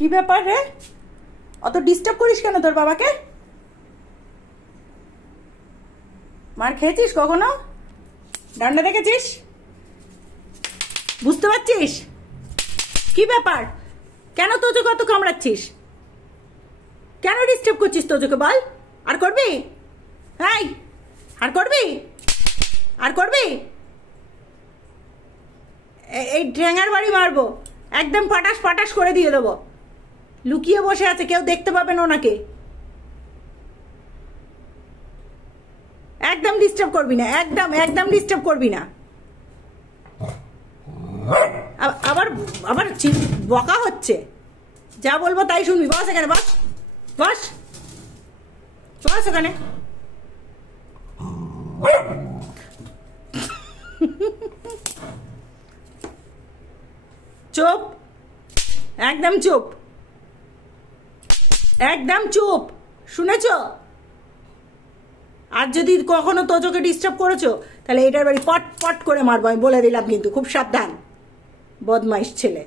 কি ব্যাপার রে? অত ডিস্টার্ব করিস কেন তোর বাবাকে? মার খেয়েছিস কখনো? ডান্ডা দেখেছিস? বুঝতে পারছিস কি ব্যাপার? কেন তোজোকে অত কামড়াচ্ছিস? কেন ডিস্টার্ব করছিস তোজোকে বল? আর করবি? হ্যাঁ, আর করবি? আর করবি? এই ঠ্যাঙার বাড়ি মারবো, একদম ফাটাস ফাটাস করে দিয়ে দেবো। লুকিয়ে বসে আছে, কেউ দেখতে পাবে না ওনাকে। একদম ডিস্টার্ব করবি না, একদম একদম ডিস্টার্ব করবি না। আবার আবার বকা হচ্ছে। যা বলবো তাই শুনবি। বস এখানে, বস বস বস এখানে। চুপ, একদম চুপ, একদম চুপ, শুনেছ? আর যদি কখনো তোজোকে ডিস্টার্ব করেছো তাহলে এটার বাড়ি পট পট করে মারবো, আমি বলে দিলাম কিন্তু। খুব সাবধান, বদমাইশ ছেলে।